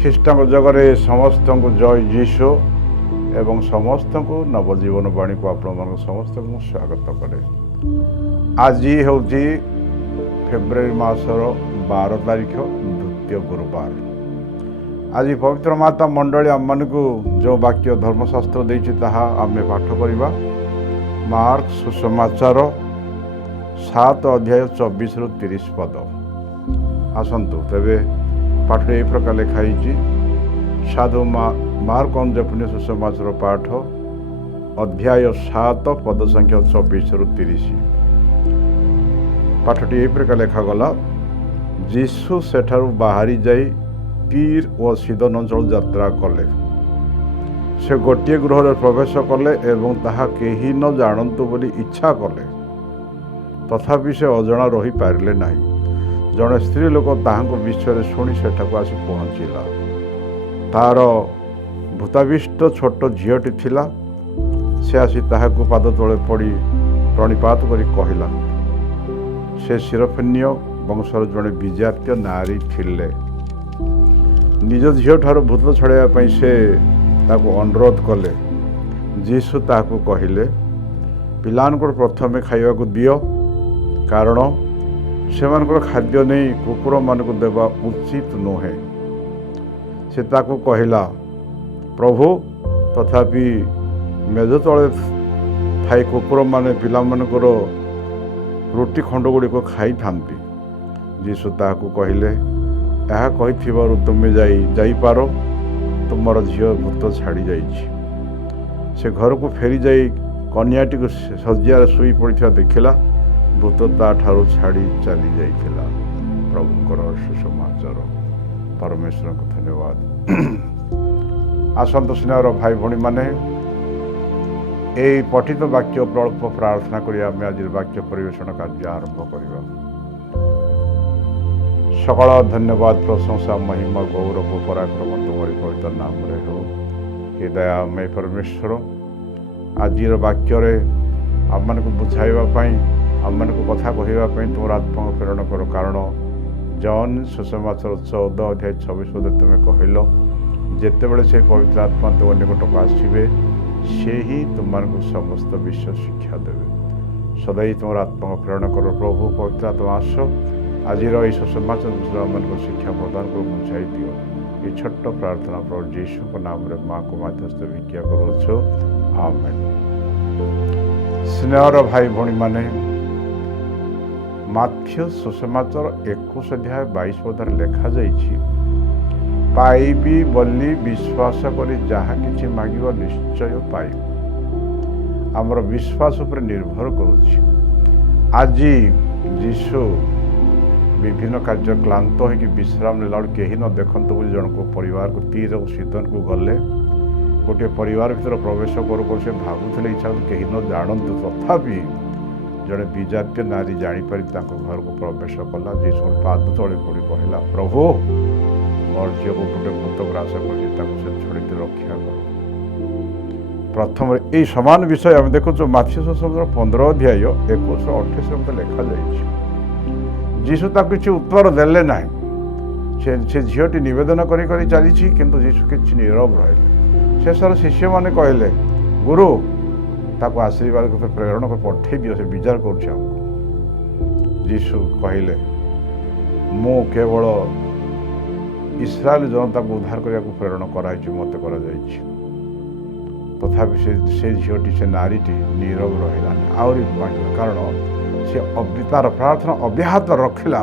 ଖ୍ରୀଷ୍ଟଙ୍କ ଜଗରେ ସମସ୍ତଙ୍କୁ ଜୟ ଯୀଶୁ ଏବଂ ସମସ୍ତଙ୍କୁ ନବଜୀବନ ବାଣୀକୁ ଆପଣମାନଙ୍କୁ ସମସ୍ତଙ୍କୁ ମୁଁ ସ୍ୱାଗତ କରେ। ଆଜି ହେଉଛି ଫେବୃଆରୀ ମାସର 12 ତାରିଖ ଦ୍ୱିତୀୟ ଗୁରୁବାର। ଆଜି ପବିତ୍ର ମାତା ମଣ୍ଡଳୀ ଆମମାନଙ୍କୁ ଯେଉଁ ବାକ୍ୟ ଧର୍ମଶାସ୍ତ୍ର ଦେଇଛି ତାହା ଆମେ ପାଠ କରିବା। ମାର୍କ ସୁସମାଚାର 7 ଅଧ୍ୟାୟ 24ରୁ 30 ପଦ। ଆସନ୍ତୁ ତେବେ ପାଠରେ ଏହି ପ୍ରକାର ଲେଖା ହେଇଛି। ସାଧୁ ମାର୍କ ଅନୁଯାୟୀ ସୁସମାଚାର ପାଠ ଅଧ୍ୟାୟ 7 ପଦ ସଂଖ୍ୟା 24ରୁ 30। ପାଠଟି ଏହି ପ୍ରକାର ଲେଖାଗଲା। ଯୀଶୁ ସେଠାରୁ ବାହାରି ଯାଇ ତୀର ଓ ସିଦୋନ ଅଞ୍ଚଳ ଯାତ୍ରା କଲେ। ସେ ଗୋଟିଏ ଗୃହରେ ପ୍ରବେଶ କଲେ ଏବଂ ତାହା କେହି ନ ଜାଣନ୍ତୁ ବୋଲି ଇଚ୍ଛା କଲେ, ତଥାପି ସେ ଅଜଣା ରହିପାରିଲେ ନାହିଁ। ଜଣେ ସ୍ତ୍ରୀ ଲୋକ ତାହାଙ୍କ ବିଷୟରେ ଶୁଣି ସେଠାକୁ ଆସି ପହଞ୍ଚିଲା। ତାର ଭୂତାବିଷ୍ଟ ଛୋଟ ଝିଅଟି ଥିଲା। ସେ ଆସି ତାହାକୁ ପାଦ ତଳେ ପଡ଼ି ପ୍ରଣିପାତ କରି କହିଲା। ସେ ସିରଫେନୀୟ ବଂଶର ଜଣେ ବିଜାତୀୟ ନାରୀ ଥିଲେ। ନିଜ ଝିଅଠାରୁ ଭୂତ ଛଡ଼ାଇବା ପାଇଁ ସେ ତାକୁ ଅନୁରୋଧ କଲେ। ଯୀଶୁ ତାହାକୁ କହିଲେ, ପିଲାମାନଙ୍କର ପ୍ରଥମେ ଖାଇବାକୁ ଦିଅ, କାରଣ ସେମାନଙ୍କର ଖାଦ୍ୟ ନେଇ କୁକୁରମାନଙ୍କୁ ଦେବା ଉଚିତ ନୁହେଁ। ସେ ତାକୁ କହିଲା, ପ୍ରଭୁ, ତଥାପି ମେଜ ତଳେ ଥାଇ କୁକୁରମାନେ ପିଲାମାନଙ୍କର ରୁଟି ଖଣ୍ଡଗୁଡ଼ିକ ଖାଇଥାନ୍ତି। ଯୀଶୁ ତାହାକୁ କହିଲେ, ଏହା କହିଥିବାରୁ ତୁମେ ଯାଇପାର, ତୁମର ଝିଅ ଭୂତ ଛାଡ଼ି ଯାଇଛି। ସେ ଘରକୁ ଫେରିଯାଇ କନ୍ୟାଟିକୁ ଶଯ୍ୟାରେ ଶୋଇ ପଡ଼ିଥିବା ଦେଖିଲା। ଭୂତ ତାଠାରୁ ଛାଡ଼ି ଚାଲି ଯାଇଥିଲା। ପ୍ରଭୁଙ୍କର ସୁସମାଚାର। ପରମେଶ୍ୱରଙ୍କୁ ଧନ୍ୟବାଦ। ଆସନ୍ତୁ ସ୍ନେହର ଭାଇ ଭଉଣୀମାନେ, ଏହି ପଠିତ ବାକ୍ୟ ପ୍ରଳ୍ପ ପ୍ରାର୍ଥନା କରି ଆମେ ଆଜିର ବାକ୍ୟ ପରିବେଷଣ କାର୍ଯ୍ୟ ଆରମ୍ଭ କରିବା। ସକଳ ଧନ୍ୟବାଦ, ପ୍ରଶଂସା, ମହିମା, ଗୌରବ, ପରାକ୍ରମ ତୁମରି ପବିତ୍ର ନାମରେ ହେଉ। ହେ ଦୟାମୟ ପରମେଶ୍ୱର, ଆଜିର ବାକ୍ୟରେ ଆମମାନଙ୍କୁ ବୁଝାଇବା ପାଇଁ, ଆମମାନଙ୍କୁ କଥା କହିବା ପାଇଁ ତୁମର ଆତ୍ମାକୁ ପ୍ରେରଣ କର। କାରଣ ଜନ୍ ସୁସମାଚାର 14 ଅଧ୍ୟାୟ 26 ପଦରେ ତୁମେ କହିଲ, ଯେତେବେଳେ ସେ ପବିତ୍ର ଆତ୍ମା ତୁମ ନିକଟକୁ ଆସିବେ, ସେ ହିଁ ତୁମମାନଙ୍କୁ ସମସ୍ତ ବିଷୟ ଶିକ୍ଷା ଦେବେ। ସଦାଇ ତୁମର ଆତ୍ମାକୁ ପ୍ରେରଣ କର। ପ୍ରଭୁ ପବିତ୍ର ଆତ୍ମା ଆସ, ଆଜିର ଏହି ସୁସମାଚାର ବିଷୟରେ ଆମମାନଙ୍କୁ ଶିକ୍ଷା ପ୍ରଦାନ କରି ବୁଝାଇ ଦିଅ। এই ছোট্ট ପ୍ରାର୍ଥନା ପ୍ରଭୁ ଯୀଶୁଙ୍କ ନାମରେ ମାଆକୁ ମଧ୍ୟସ୍ଥ ଭିକ୍ଷା କରୁଅଛୁ। ଆମେନ୍। ସ୍ନେହର ଭାଇ ଭଉଣୀମାନେ, ମାଥ୍ୟୁ ସୁସମାଚାର 21 ଅଧ୍ୟାୟ 22 ପଦରେ ଲେଖାଯାଇଛି, ପାଇବି ବୋଲି ବିଶ୍ୱାସ କରି ଯାହା କିଛି ମାଗିବ ନିଶ୍ଚୟ ପାଇବ। ଆମର ବିଶ୍ୱାସ ଉପରେ ନିର୍ଭର କରୁଛି। ଆଜି ଯୀଶୁ ବିଭିନ୍ନ କାର୍ଯ୍ୟ କ୍ଳାନ୍ତ ହୋଇକି ବିଶ୍ରାମ ନେଲା ବେଳକୁ କେହି ନ ଦେଖନ୍ତୁ ବୋଲି ଜଣଙ୍କ ପରିବାରକୁ ତୀର ଓ ସିଦୋନକୁ ଗଲେ। ଗୋଟିଏ ପରିବାର ଭିତରେ ପ୍ରବେଶ କରୁ କରୁ ସେ ଭାବୁଥିଲେ ଇଚ୍ଛା ହେଉଛି କେହି ନ ଜାଣନ୍ତୁ, ତଥାପି ଜଣେ ବିଜାତୀୟ ନାରୀ ଜାଣିପାରି ତାଙ୍କ ଘରକୁ ପ୍ରବେଶ କଲା। ଯୀଶୁଙ୍କ ପାଦ ତଳେ ପଡ଼ି କହିଲା, ପ୍ରଭୁ, ମୋର ଝିଅକୁ ଗୋଟେ ଭୂତ ଗ୍ରାସ କରିଛି, ତାକୁ ସେ ଛଡ଼ିକି ରକ୍ଷା କର। ପ୍ରଥମରେ ଏହି ସମାନ ବିଷୟ ଆମେ ଦେଖୁଛୁ ମାଥ୍ୟୁ ସୁସମାଚାର 15 ଅଧ୍ୟାୟ 21-28 ମତେ ଲେଖାଯାଇଛି। ଯୀଶୁ ତାକୁ କିଛି ଉତ୍ତର ଦେଲେ ନାହିଁ। ସେ ଝିଅଟି ନିବେଦନ କରି କରି ଚାଲିଛି, କିନ୍ତୁ ଯୀଶୁ କିଛି ନୀରବ ରହିଲେ। ଶେଷରେ ଶିଷ୍ୟମାନେ କହିଲେ, ଗୁରୁ, ତାକୁ ଆଶୀର୍ବାଦ କରି ପ୍ରେରଣ କରି ପଠେଇ ଦିଅ, ସେ ବିଜାର କରୁଛି ଆମକୁ। ଯୀଶୁ କହିଲେ, ମୁଁ କେବଳ ଇସ୍ରାଏଲ ଜନତାକୁ ଉଦ୍ଧାର କରିବାକୁ ପ୍ରେରଣ କରାଯାଇଛି, ମୋତେ କରାଯାଇଛି। ତଥାପି ସେ ଝିଅଟି, ସେ ନାରୀଟି ନୀରବ ରହିଲାନି, ଆହୁରି ମାଗିଲା। କାରଣ ସେ ତାର ପ୍ରାର୍ଥନା ଅବ୍ୟାହତ ରଖିଲା।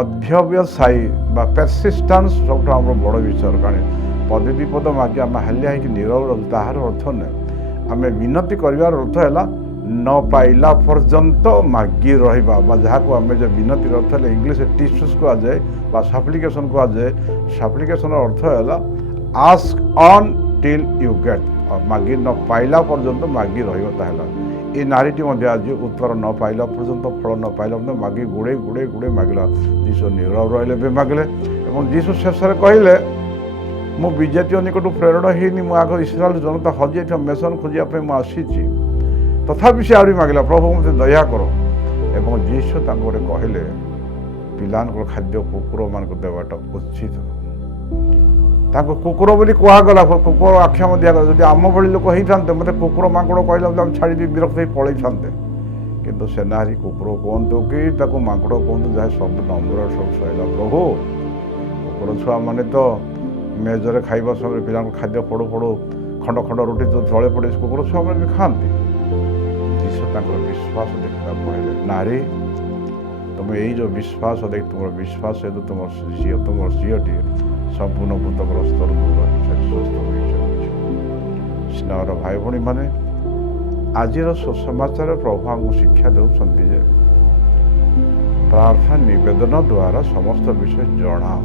ଅଧ୍ୟବସାୟୀ ବା ପେରସିଷ୍ଟାନ୍ସ ସବୁଠୁ ଆମର ବଡ଼ ବିଷୟ। କାରଣ ପଦେ ବିପଦ ମାଗି ଆମେ ହାଲିଆ ହେଇକି ନୀରବ ରହୁଛୁ, ତାହାର ଅର୍ଥ ନୁହେଁ। ଆମେ ବିନତି କରିବାର ଅର୍ଥ ହେଲା ନ ପାଇଲା ପର୍ଯ୍ୟନ୍ତ ମାଗି ରହିବା, ବା ଯାହାକୁ ଆମେ ଯେ ବିନତିର ଅର୍ଥ ହେଲେ ଇଂଲିଶରେ ଟିସସ୍ କୁହାଯାଏ ବା ସାପ୍ଲିକେସନ୍ କୁହାଯାଏ। ସାପ୍ଲିକେସନ୍ର ଅର୍ଥ ହେଲା ask on till you get. ମାଗି ନ ପାଇଲା ପର୍ଯ୍ୟନ୍ତ ମାଗି ରହିବ। ତାହେଲା ଏ ନାରୀଟି ମଧ୍ୟ ଆଜି ଉତ୍ତର ନ ପାଇଲା ପର୍ଯ୍ୟନ୍ତ, ଫଳ ନ ପାଇଲା ପର୍ଯ୍ୟନ୍ତ ମାଗି ଗୁଡ଼େ ମାଗିଲା। ଯୀଶୁ ନୀରବ ରହିଲେ ବି ମାଗିଲେ। ଏବଂ ଯୀଶୁ ଶେଷରେ କହିଲେ, ମୁଁ ବିଜାତୀୟ ନିକଟକୁ ପ୍ରେରଣ ହେଇନି, ମୁଁ ଆଗ ଇସ୍ରାଏଲ ଜନତା ହଜିଯାଇଥିବା ମେସନ ଖୋଜିବା ପାଇଁ ମୁଁ ଆସିଛି। ତଥାପି ସେ ଆହୁରି ମାଗିଲା, ପ୍ରଭୁ ମୋତେ ଦୟା କର। ଏବଂ ଯୀଶୁ ତାଙ୍କୁ ଗୋଟେ କହିଲେ, ପିଲାମାନଙ୍କର ଖାଦ୍ୟ କୁକୁରମାନଙ୍କୁ ଦେବାଟା ଉଚିତ। ତାଙ୍କୁ କୁକୁର ବୋଲି କୁହାଗଲା, କୁକୁର ଆଖ୍ୟା ମଧ୍ୟ ଦିଆଗଲା। ଯଦି ଆମ ଭଳି ଲୋକ ହେଇଥାନ୍ତେ ମୋତେ କୁକୁର ମାଙ୍କଡ଼ କହିଲା ଆମେ ଛାଡ଼ି ଦେଇ ବିରକ୍ତ ହେଇ ପଳେଇଥାନ୍ତେ। କିନ୍ତୁ ସେ ନାରୀ କୁକୁର କୁହନ୍ତୁ କି ତାକୁ ମାଙ୍କଡ଼ କୁହନ୍ତୁ, ଯାହା ସବୁ ନମ୍ର ସବୁ ସହିଲା। ପ୍ରଭୁ, କୁକୁର ଛୁଆମାନେ ତ ମେଜରେ ଖାଇବା ସମୟରେ ପିଲାଙ୍କ ଖାଦ୍ୟ ପଡ଼ୁ ପଡ଼ୁ ଖଣ୍ଡ ଖଣ୍ଡ ରୁଟି ତ ତଳେ ପଡ଼େ, କୁକୁର ଛୁଆମାନେ ବି ଖାଆନ୍ତି। ଯୀଶୁ ତାଙ୍କର ବିଶ୍ୱାସ ଦେଖିବା କହିଲେ, ନାରୀ ତୁମେ ଏଇ ଯେଉଁ ବିଶ୍ୱାସ ଦେଖି ତୁମର ବିଶ୍ୱାସ ହେତୁ ତୁମର ଝିଅଟି ସମ୍ପୂର୍ଣ୍ଣ ଭୂତଗ୍ରସ୍ତରୁ ଦୂର ହୋଇଛନ୍ତି, ସୁସ୍ଥ ହୋଇଛନ୍ତି। ସ୍ନେହର ଭାଇ ଭଉଣୀମାନେ, ଆଜିର ସୁସମାଚାର ପ୍ରଭୁ ଆମକୁ ଶିକ୍ଷା ଦେଉଛନ୍ତି ଯେ ପ୍ରାର୍ଥନା ନିବେଦନ ଦ୍ୱାରା ସମସ୍ତ ବିଷୟ ଜଣାଅ।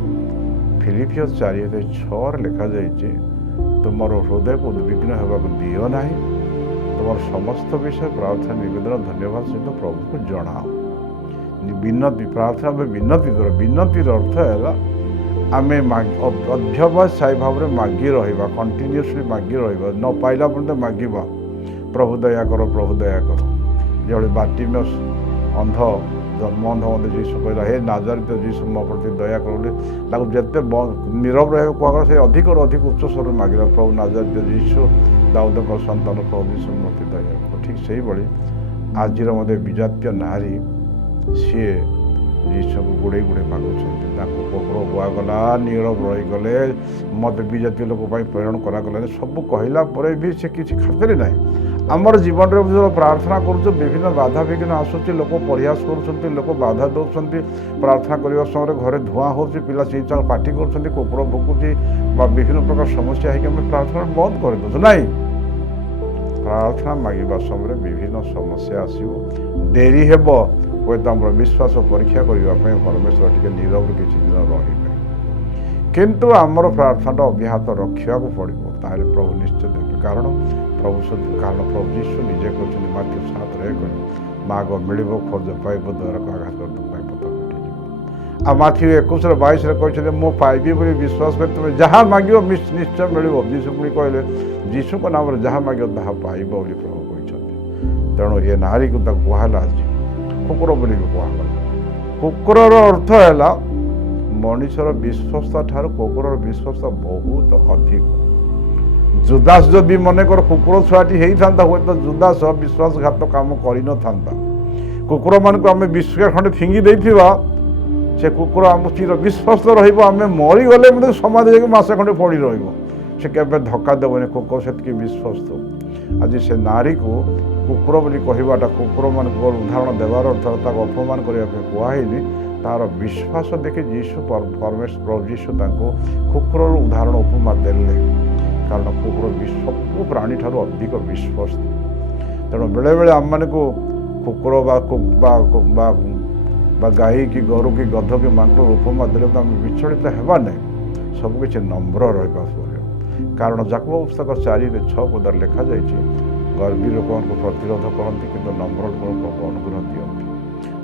ଫିଲିପିଓ 4:6 ଲେଖାଯାଇଛି, ତୁମର ହୃଦୟକୁ ଉଦ୍ବିଗ୍ନ ହେବାକୁ ଦିଅ ନାହିଁ, ତୁମର ସମସ୍ତ ବିଷୟ ପ୍ରାର୍ଥନା ନିବେଦନ ଧନ୍ୟବାଦ ସହିତ ପ୍ରଭୁକୁ ଜଣାଅ। ବିନତି, ପ୍ରାର୍ଥନା ବିନତି କର। ବିନତିର ଅର୍ଥ ହେଲା ଆମେ ଅଧ୍ୟବସାୟୀ ଭାବରେ ମାଗି ରହିବା, କଣ୍ଟିନ୍ୟୁଅସଲି ମାଗି ରହିବା, ନ ପାଇଲା ପର୍ଯ୍ୟନ୍ତ ମାଗିବା, ପ୍ରଭୁ ଦୟା କର, ପ୍ରଭୁ ଦୟା କର। ଯେଭଳି ବାର୍ଟିମେୟସ୍ ଅନ୍ଧ, ଜନ୍ମ ଅନ୍ଧ ମଧ୍ୟ ଯୀଶୁ କହିଲା, ହେ ନାଜାରିତ ଯୀଶୁ ମୋ ପ୍ରତି ଦୟା କର ବୋଲି ତାକୁ ଯେତେ ନୀରବ ରହିବାକୁ କୁହାଗଲା, ସେ ଅଧିକରୁ ଅଧିକ ଉଚ୍ଚ ସ୍ୱରରେ ମାଗିଲା, ପ୍ରଭୁ ନାଜାରିତ ଯୀଶୁ ଦାଉଦଙ୍କ ସନ୍ତାନ ପ୍ରଭୁ ଯୀଶୁ ମୋ ପ୍ରତି ଦୟା କର। ଠିକ୍ ସେଇଭଳି ଆଜିର ମଧ୍ୟ ବିଜାତୀୟ ନାରୀ ସିଏ ଯୀଶୁକୁ ଗୁଡ଼େଇ ଗୁଡ଼େଇ ମାଗୁଛନ୍ତି। ତାଙ୍କୁ କୁକୁର କୁହାଗଲା, ନୀରବ ରହିଗଲେ, ମୋତେ ବିଜାତୀୟ ଲୋକ ପାଇଁ ପ୍ରେରଣ କରାଗଲାନି, ସବୁ କହିଲା ପରେ ବି ସେ କିଛି ଖାତିର ନାହିଁ। ଆମର ଜୀବନରେ ଯେତେବେଳେ ପ୍ରାର୍ଥନା କରୁଛୁ ବିଭିନ୍ନ ବାଧାବିଘ୍ନ ଆସୁଛି, ଲୋକ ପରିହାସ କରୁଛନ୍ତି, ଲୋକ ବାଧା ଦେଉଛନ୍ତି, ପ୍ରାର୍ଥନା କରିବା ସମୟରେ ଘରେ ଧୂଆଁ ହେଉଛି, ପିଲା ଚିନ୍ତା ପାଟି କରୁଛନ୍ତି, କୁକୁର ଭୁକୁଛି ବା ବିଭିନ୍ନ ପ୍ରକାର ସମସ୍ୟା ହେଇକି ଆମେ ପ୍ରାର୍ଥନା ବନ୍ଦ କରିଦେଉଛୁ। ନାହିଁ, ପ୍ରାର୍ଥନା ମାଗିବା ସମୟରେ ବିଭିନ୍ନ ସମସ୍ୟା ଆସିବ, ଡେରି ହେବ, ହୁଏତ ଆମର ବିଶ୍ୱାସ ପରୀକ୍ଷା କରିବା ପାଇଁ ପରମେଶ୍ୱର ଟିକେ ନୀରବରେ କିଛି ଦିନ ରହିବେ। କିନ୍ତୁ ଆମର ପ୍ରାର୍ଥନାଟା ଅବ୍ୟାହତ ରଖିବାକୁ ପଡ଼ିବ, ତାହେଲେ ପ୍ରଭୁ ନିଶ୍ଚୟ ଦେବେ। କାରଣ ପ୍ରଭୁ ଯୀଶୁ ନିଜେ କହିଛନ୍ତି ମାର୍ଥିଉ 7:1, ମାଗ ମିଳିବ, ଖୋଜ ପାଇବ, ଦ୍ୱାରକୁ ଆଘାତ ପାଇଁ ପଥ ଫିଟିଯିବ। ଆଉ ମାର୍ଥିଉ 21:22 କହିଛନ୍ତି, ମୁଁ ପାଇବି ବୋଲି ବିଶ୍ୱାସ କରି ତୁମେ ଯାହା ମାଗିବ ନିଶ୍ଚୟ ମିଳିବ। ଯୀଶୁ ପୁଣି କହିଲେ, ଯୀଶୁଙ୍କ ନାମରେ ଯାହା ମାଗିବ ତାହା ପାଇବ ବୋଲି ପ୍ରଭୁ କହିଛନ୍ତି। ତେଣୁ ଏ ନାରୀକୁ ତାକୁ କୁହାହେଲା ଆଜି କୁକୁର ବୋଲି କୁହାଗଲା। କୁକୁରର ଅର୍ଥ ହେଲା ମଣିଷର ବିଶ୍ୱସ୍ତ ଠାରୁ କୁକୁରର ବିଶ୍ୱସ୍ତ ବହୁତ ଅଧିକ। ଜୁଦାସ ଯଦି ମନେକର କୁକୁର ଛୁଆଟି ହେଇଥାନ୍ତା, ହୁଏତ ଜୁଦାସ ବିଶ୍ୱାସଘାତ କାମ କରିନଥାନ୍ତା। କୁକୁରମାନଙ୍କୁ ଆମେ ବିସ୍କୁଟ ଖଣ୍ଡେ ଫିଙ୍ଗି ଦେଇଥିବା, ସେ କୁକୁର ଆମ ଚିର ବିଶ୍ୱସ୍ତ ରହିବ, ଆମେ ମରିଗଲେ ମଧ୍ୟ ସମାଜ ଯାଇକି ମାସେ ଖଣ୍ଡେ ପଡ଼ି ରହିବ, ସେ କେବେ ଧକ୍କା ଦେବନି, କୁକୁର ସେତିକି ବିଶ୍ୱସ୍ତ। ଆଜି ସେ ନାରୀକୁ କୁକୁର ବୋଲି କହିବାଟା, କୁକୁରମାନଙ୍କୁ ଉଦାହରଣ ଦେବାର ଅର୍ଥ ତାକୁ ଅପମାନ କରିବା ପାଇଁ କୁହାହେଇନି, ତାର ବିଶ୍ୱାସ ଦେଖି ଯୀଶୁ ପ୍ରଭୁ ଯୀଶୁ ତାଙ୍କୁ କୁକୁରର ଉଦାହରଣ ଉପମା ଦେଲେ। କାରଣ କୁକୁର ସବୁ ପ୍ରାଣୀ ଠାରୁ ଅଧିକ ବିଶ୍ୱସ୍ତ। ତେଣୁ ବେଳେବେଳେ ଆମମାନଙ୍କୁ କୁକୁର ବା ଗାଈ କି ଗୋରୁ କି ଗଧ କି ମାଙ୍କଡ଼ ଉପମା ଦେଲେ ତ ଆମେ ବିଚଳିତ ହେବା ନାହିଁ, ସବୁକିଛି ନମ୍ର ରହିବା ପଡ଼ିବ। କାରଣ ଯାକୋବ ପୁସ୍ତକ 4:6 ଲେଖାଯାଇଛି, ଗର୍ବୀ ଲୋକମାନଙ୍କୁ ପ୍ରତିରୋଧ କରନ୍ତି କିନ୍ତୁ ନମ୍ର ଲୋକଙ୍କୁ ଅନୁଗ୍ରହ ଦିଅନ୍ତି।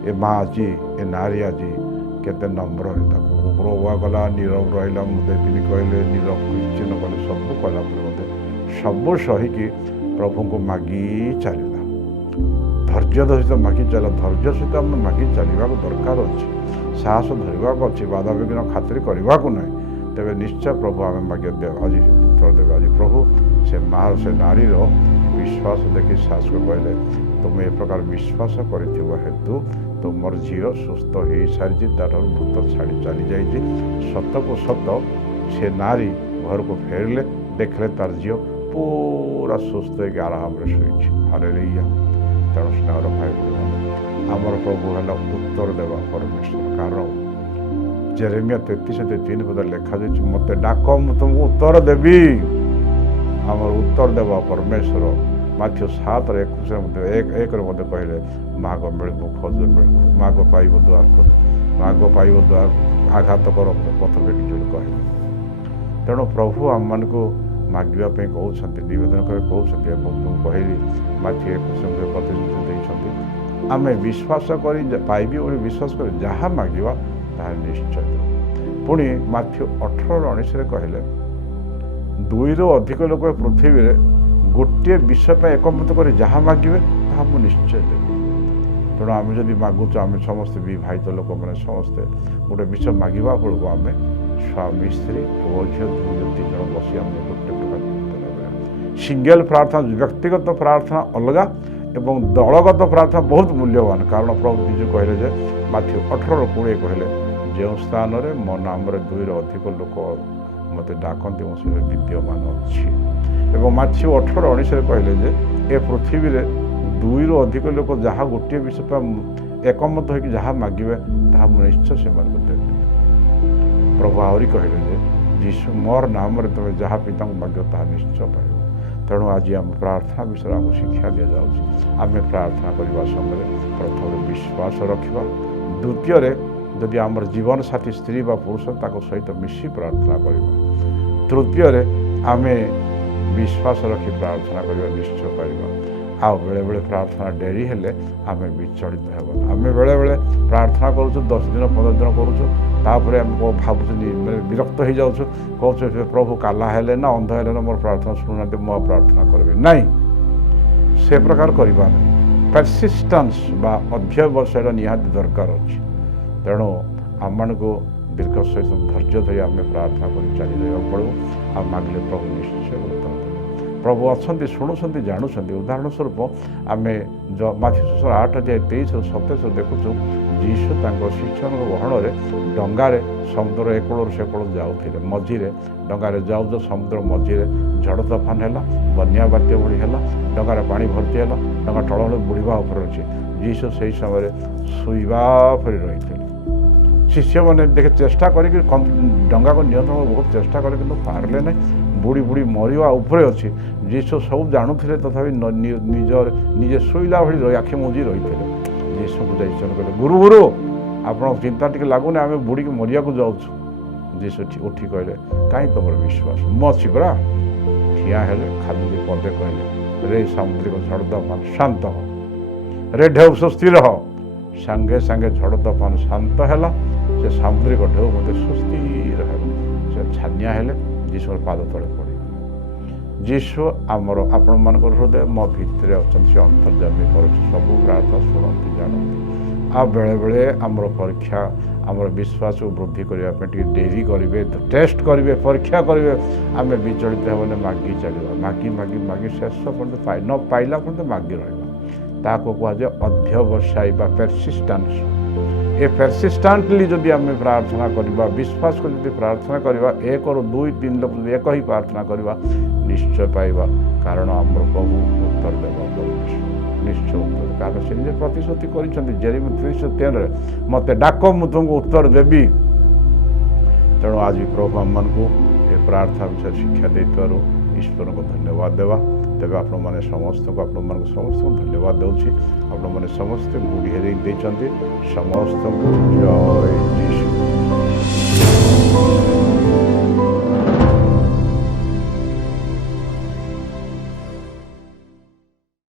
ଏ ମା ଆଜି, ଏ ନାରୀ ଆଜି କେତେ ନମ୍ରରେ, ତାକୁ କୁକୁର କୁହାଗଲା, ନୀରବ ରହିଲା, ମୁଁ ଦେବିନି କହିଲେ, ନୀରବ କିଛି ନ କଲେ, ସବୁ କଲା ପରେ ମଧ୍ୟ ସବୁ ସହିକି ପ୍ରଭୁଙ୍କୁ ମାଗି ଚାଲିଲା। ଧୈର୍ଯ୍ୟ ସହିତ ମାଗି ଚାଲିଲା। ଧୈର୍ଯ୍ୟ ସହିତ ଆମେ ମାଗି ଚାଲିବାକୁ ଦରକାର ଅଛି, ସାହସ ଧରିବାକୁ ଅଛି, ବାଧାବିଘ୍ନ ଖାତିର କରିବାକୁ ନାହିଁ। ତେବେ ନିଶ୍ଚୟ ପ୍ରଭୁ ଆମେ ମାଗି ଆଜି ଉତ୍ତର ଦେବେ। ଆଜି ପ୍ରଭୁ ସେ ନାରୀର ବିଶ୍ୱାସ ଦେଖି ଶାଶୁ କହିଲେ, ତୁମେ ଏ ପ୍ରକାର ବିଶ୍ୱାସ କରିଥିବା ହେତୁ ତୁମର ଝିଅ ସୁସ୍ଥ ହୋଇସାରିଛି, ତା'ଠାରୁ ଭୂତ ଛାଡ଼ି ଚାଲିଯାଇଛି। ସତକୁ ସତ ସେ ନାରୀ ଘରକୁ ଫେରିଲେ, ଦେଖିଲେ ତାର ଝିଅ ପୁରା ସୁସ୍ଥ ହେଇକି ଆରାମରେ ଶୋଇଛି। ହାଲେଲୁୟା। ତେଣୁ ସ୍ନେହର ଭାଇ ଭଉଣୀମାନେ, ଆମର ପ୍ରଭୁ ହେଲା ଉତ୍ତର ଦେବା ପରମେଶ୍ୱର। କାରଣ ଜେରେମିୟା 33:3 ଲେଖାଯାଇଛି, ମୋତେ ଡାକ ମୁଁ ତୁମକୁ ଉତ୍ତର ଦେବି। ଆମର ଉତ୍ତର ଦେବା ପରମେଶ୍ୱର। ମାର୍ଥିଉ 7:21 ମଧ୍ୟ କହିଲେ, ମାଗ ମିଳିବ, ଖୋଜ ମିଳିବ, ମାଗ ପାଇବ, ଦ୍ୱାର ଖୋଜ, ମାଗ ପାଇବ, ଦ୍ୱାର ଆଘାତ କର, ପଥ ଫିଟିଯିବ କହିଲେ। ତେଣୁ ପ୍ରଭୁ ଆମମାନଙ୍କୁ ମାଗିବା ପାଇଁ କହୁଛନ୍ତି, ନିବେଦନ କରି କହୁଛନ୍ତି। ଏବଂ ମୁଁ କହିଲି ମାର୍ଥିଉ 21 ପ୍ରତିଶ୍ରୁତି ଦେଇଛନ୍ତି, ଆମେ ବିଶ୍ୱାସ କରି ପାଇବି ବୋଲି ବିଶ୍ୱାସ କରି ଯାହା ମାଗିବା ତାହା ନିଶ୍ଚୟ। ପୁଣି ମାର୍ଥିଉ 18:19 କହିଲେ, 2ରୁ ଅଧିକ ଲୋକ ପୃଥିବୀରେ ଗୋଟିଏ ବିଷୟ ପାଇଁ ଏକମତ କରି ଯାହା ମାଗିବେ ତାହା ମୁଁ ନିଶ୍ଚୟ ଦେବି। ତେଣୁ ଆମେ ଯଦି ମାଗୁଛୁ, ଆମେ ସମସ୍ତେ ବିବାହିତ ଲୋକମାନେ ସମସ୍ତେ ଗୋଟେ ବିଷୟ ମାଗିବା ବେଳକୁ ଆମେ ସ୍ୱାମୀ ସ୍ତ୍ରୀ ପୁଅ ଝିଅ 2-3 ଜଣ ବସି ଆମେ ଗୋଟେ ପ୍ରକାର ପ୍ରାର୍ଥନା କରିବା। ସିଙ୍ଗଲ ପ୍ରାର୍ଥନା, ବ୍ୟକ୍ତିଗତ ପ୍ରାର୍ଥନା ଅଲଗା ଏବଂ ଦଳଗତ ପ୍ରାର୍ଥନା ବହୁତ ମୂଲ୍ୟବାନ। କାରଣ ପ୍ରଭୁ ଯୀଶୁ କହିଲେ ଯେ ମାଥ୍ୟୁ 18:20 କହିଲେ, ଯେଉଁ ସ୍ଥାନରେ ମୋ ନାମରେ 2ରୁ ଅଧିକ ଲୋକ ମୋତେ ଡାକନ୍ତି ମୁଁ ସେ ବିଦ୍ୟମାନ ଅଛି। ଏବଂ ମାଥ୍ୟୁ 18:19 କହିଲେ ଯେ ଏ ପୃଥିବୀରେ 2ରୁ ଅଧିକ ଲୋକ ଯାହା ଗୋଟିଏ ବିଷୟ ପାଇଁ ଏକମତ ହୋଇକି ଯାହା ମାଗିବେ ତାହା ମୁଁ ନିଶ୍ଚୟ ସେମାନଙ୍କୁ ଦେବି। ପ୍ରଭୁ ଆହୁରି କହିଲେ ଯେ ଯୀଶୁ ମୋର ନାମରେ ତୁମେ ଯାହା ପିତାଙ୍କୁ ମାଗିବ ତାହା ନିଶ୍ଚୟ ପାଇବ। ତେଣୁ ଆଜି ଆମ ପ୍ରାର୍ଥନା ବିଷୟରେ ଆମକୁ ଶିକ୍ଷା ଦିଆଯାଉଛି। ଆମେ ପ୍ରାର୍ଥନା କରିବା ସମୟରେ ପ୍ରଥମେ ବିଶ୍ୱାସ ରଖିବା, ଦ୍ୱିତୀୟରେ ଯଦି ଆମର ଜୀବନସାଥୀ ସ୍ତ୍ରୀ ବା ପୁରୁଷ ତାଙ୍କ ସହିତ ମିଶି ପ୍ରାର୍ଥନା କରିବା, ତୃତୀୟରେ ଆମେ ବିଶ୍ୱାସ ରଖି ପ୍ରାର୍ଥନା କରିବା ନିଶ୍ଚୟ କରିବା। ଆଉ ବେଳେବେଳେ ପ୍ରାର୍ଥନା ଡେରି ହେଲେ ଆମେ ବିଚଳିତ ହେବ। ଆମେ ବେଳେବେଳେ ପ୍ରାର୍ଥନା କରୁଛୁ 10 ଦିନ 15 ଦିନ କରୁଛୁ, ତାପରେ ଆମେ ଭାବୁଛୁ ବିରକ୍ତ ହେଇଯାଉଛୁ, କହୁଛୁ ପ୍ରଭୁ କାଲା ହେଲେ ନା ଅନ୍ଧ ହେଲେ ନା ମୋର ପ୍ରାର୍ଥନା ଶୁଣୁନାହାନ୍ତି, ମୁଁ ଆଉ ପ୍ରାର୍ଥନା କରିବି ନାହିଁ। ସେ ପ୍ରକାର କରିବା ନାହିଁ। ପରସିଷ୍ଟାନ୍ସ ବା ଅଧ୍ୟବସାୟର ନିହାତି ଦରକାର ଅଛି। ତେଣୁ ଆମମାନଙ୍କୁ ଦୀର୍ଘ ସହିତ ଧୈର୍ଯ୍ୟ ଧରି ଆମେ ପ୍ରାର୍ଥନା କରି ଚାଲି ରହିବାକୁ ପଡ଼ିବ। ଆଉ ମାଗିଲେ ପ୍ରଭୁ ନିଶ୍ଚୟ ଉତ୍ତର ଦେବେ। ପ୍ରଭୁ ଅଛନ୍ତି, ଶୁଣୁଛନ୍ତି, ଜାଣୁଛନ୍ତି। ଉଦାହରଣ ସ୍ୱରୂପ ଆମେ ମାଥ୍ୟୁ 8:23-27 ଦେଖୁଛୁ, ଯୀଶୁ ତାଙ୍କ ଶିଷ୍ୟଙ୍କ ଗହଣରେ ଡଙ୍ଗାରେ ସମୁଦ୍ର ଏକୂଳରୁ ସେକୂଳରୁ ଯାଉଥିଲେ। ମଝିରେ ଡଙ୍ଗାରେ ଯାଉ ସମୁଦ୍ର ମଝିରେ ଝଡ଼ ତୋଫାନ ହେଲା, ବନ୍ୟା ବାତ୍ୟା ଭଳି ହେଲା, ଡଙ୍ଗାରେ ପାଣି ଭର୍ତ୍ତି ହେଲା, ଡଙ୍ଗା ଟଳଟଳ ବୁଡ଼ିବା ଉପରେ ଅଛି। ଯୀଶୁ ସେହି ସମୟରେ ଶୋଇବା ପରି ରହିଥିଲେ। ଶିଷ୍ୟମାନେ ଦେଖେ ଚେଷ୍ଟା କରିକି ଡଙ୍ଗାକୁ ନିୟନ୍ତ୍ରଣ ବହୁତ ଚେଷ୍ଟା କଲେ, କିନ୍ତୁ ପାରିଲେ ନାହିଁ। ବୁଡ଼ି ବୁଡ଼ି ମରିବା ଉପରେ ଅଛି। ଯୀଶୁ ସବୁ ଜାଣୁଥିଲେ, ତଥାପି ନିଜେ ଶୋଇଲା ଭଳି ଆଖି ମୁଜି ରହିଥିଲେ। ଯୀଶୁଙ୍କୁ ଯାଇ କହିଲେ, ଗୁରୁ ଆପଣଙ୍କ ଚିନ୍ତା ଟିକେ ଲାଗୁନି, ଆମେ ବୁଡ଼ିକି ମରିବାକୁ ଯାଉଛୁ। ଯୀଶୁ ଉଠି କହିଲେ, କାହିଁ ତୁମର ବିଶ୍ୱାସ, ମୁଁ ଅଛି ପରା। ଠିଆ ହେଲେ, ଖାଲି ପଦେ କହିଲେ, ରେ ସାମୁଦ୍ରିକ ଝଡ଼ ତୋଫାନ ଶାନ୍ତ ହ, ରେ ଢେଉ ସୁସ୍ଥିର ହ। ସାଙ୍ଗେ ସାଙ୍ଗେ ଝଡ଼ ତୋଫାନ ଶାନ୍ତ ହେଲା, ସେ ସାମୁଦ୍ରିକ ଢେଉ ମଧ୍ୟ ସୁସ୍ଥିର ହେଲା। ସେ ଛାନିଆ ହେଲେ, ଯୀଶୁର ପାଦ ତଳେ ପଡ଼ିଗଲେ। ଯୀଶୁ ଆମର ଆପଣମାନଙ୍କର ହୃଦୟ ମୋ ଭିତରେ ଅଛନ୍ତି, ସେ ଅନ୍ତର୍ଯାମୀ କରୁଛି, ସବୁ ପ୍ରାର୍ଥନା ଶୁଣନ୍ତି, ଜାଣନ୍ତି। ଆଉ ବେଳେବେଳେ ଆମର ପରୀକ୍ଷା, ଆମର ବିଶ୍ୱାସକୁ ବୃଦ୍ଧି କରିବା ପାଇଁ ଟିକେ ଡେରି କରିବେ, ଟେଷ୍ଟ କରିବେ, ପରୀକ୍ଷା କରିବେ। ଆମେ ବିଚଳିତ ହେବନି, ମାଗି ଚାଲିବା, ମାଗି ଶେଷ ପର୍ଯ୍ୟନ୍ତ ନ ପାଇଲା ପର୍ଯ୍ୟନ୍ତ ମାଗି ରହିବା। ତାହାକୁ କୁହାଯାଏ ଅଧ୍ୟବସାୟୀ ବା ପରସିଷ୍ଟାନ୍ସ। ଏ ପରସିଷ୍ଟାଣ୍ଟଲି ଯଦି ଆମେ ପ୍ରାର୍ଥନା କରିବା, ବିଶ୍ୱାସ କରି ଯଦି ପ୍ରାର୍ଥନା କରିବା, 1ରୁ 2 3 ଲୋକ ଯଦି ଏକ ହିଁ ପ୍ରାର୍ଥନା କରିବା, ନିଶ୍ଚୟ ପାଇବା। କାରଣ ଆମର ପ୍ରଭୁ ଉତ୍ତର ଦେବା ନିଶ୍ଚୟ ଉତ୍ତର, କାରଣ ସେ ନିଜେ ପ୍ରତିଶ୍ରୁତି କରିଛନ୍ତି ଜେରେମିୟା 33:13, ମୋତେ ଡାକ ମୁଁ ତୁମକୁ ଉତ୍ତର ଦେବି। ତେଣୁ ଆଜି ପ୍ରଭୁ ଆମମାନଙ୍କୁ ଏ ପ୍ରାର୍ଥନା ବିଷୟରେ ଶିକ୍ଷା ଦେଇଥିବାରୁ ଈଶ୍ୱରଙ୍କୁ ଧନ୍ୟବାଦ ଦେବା। ତେବେ ଆପଣମାନଙ୍କୁ ସମସ୍ତଙ୍କୁ ଧନ୍ୟବାଦ ଦେଉଛି। ଆପଣମାନେ ସମସ୍ତେ ଗୁଡ଼ି ହେରେଇ ଦେଇଛନ୍ତି। ସମସ୍ତଙ୍କୁ ଜୟ ଯୀଶୁ।